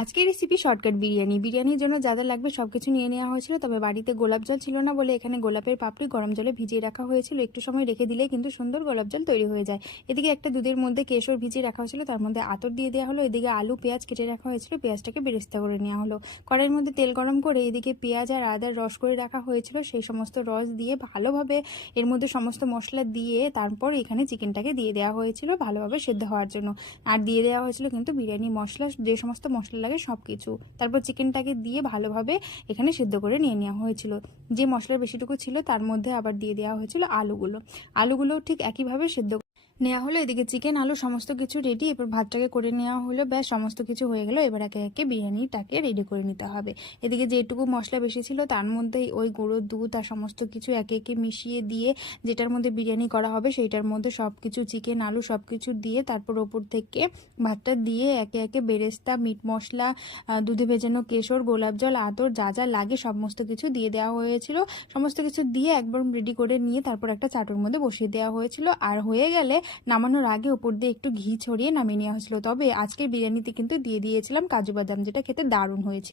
আজকের recipe shortcut biryani. বিরিয়ানির জন্য যা যা লাগবে সব কিছু নিয়ে নেওয়া হয়েছিল, তবে বাড়িতে গোলাপ জল ছিল না বলে এখানে গোলাপের পাপড়ি গরম জলে ভিজিয়ে রাখা হয়েছিল। একটু সময় রেখে দিলে কিন্তু সুন্দর গোলাপ জল তৈরি হয়ে যায়। এদিকে একটা দুধের মধ্যে কেশর ভিজিয়ে রাখা হয়েছিল, তার মধ্যে আতর দিয়ে দেওয়া হলো। এদিকে আলু, পেঁয়াজ কেটে রাখা হয়েছিল, পেঁয়াজটাকে বেরেস্তা করে নেওয়া হলো। কড়াইয়ের মধ্যে তেল গরম করে এদিকে পেঁয়াজ আর আদার রস করে রাখা হয়েছিল। সেই সমস্ত রস দিয়ে ভালোভাবে এর মধ্যে সমস্ত মশলা দিয়ে তারপর এখানে চিকেনটাকে দিয়ে দেওয়া হয়েছিল ভালোভাবে সেদ্ধ হওয়ার জন্য। আর দিয়ে দেওয়া হয়েছিল কিন্তু বিরিয়ানি মশলা, যে সমস্ত মশলা লাগে সব কিছু তারপর চিকেনটাকে দিয়ে ভালোভাবে এখানে সেদ্ধ করে নিয়ে নেওয়া হয়েছিল। যে মশলার বেশিটুকু ছিল তার মধ্যে আবার দিয়ে দেওয়া হয়েছিল আলুগুলো। আলুগুলো ঠিক একইভাবে সেদ্ধ নেওয়া হলো, এদিকে চিকেন, আলু, সমস্ত কিছু রেডি এবার ভাতটাকে করে নেওয়া হলো। ব্যাস, সমস্ত কিছু হয়ে গেল। এবার একে একে বিরিয়ানিটাকে রেডি করে নিতে হবে। এদিকে যেটুকু মশলা বেশি ছিল, তার মধ্যেই ওই গুঁড়ো দুধ আর সমস্ত কিছু একে একে মিশিয়ে দিয়ে, যেটার মধ্যে বিরিয়ানি করা হবে, সেইটার মধ্যে সব কিছু চিকেন, আলু সব কিছু দিয়ে, তারপর ওপর থেকে ভাতটা দিয়ে একে একে বেরেস্তা, মিট মশলা দুধে ভেজানো কেশর, গোলাপ জল, আতর, যা যা লাগে সমস্ত কিছু দিয়ে দেওয়া হয়েছিল। সমস্ত কিছু দিয়ে একবার রেডি করে নিয়ে তারপর একটা চাটুর মধ্যে বসিয়ে দেওয়া হয়েছিল। আর হয়ে গেলে নামানোর আগে উপর দিয়ে একটু ঘি ছড়িয়ে নামিয়ে নেওয়া হয়েছিল। তবে আজকের বিরিয়ানিতে কিন্তু দিয়ে দিয়েছিলাম কাজু বাদাম, যেটা খেতে দারুণ হয়েছে।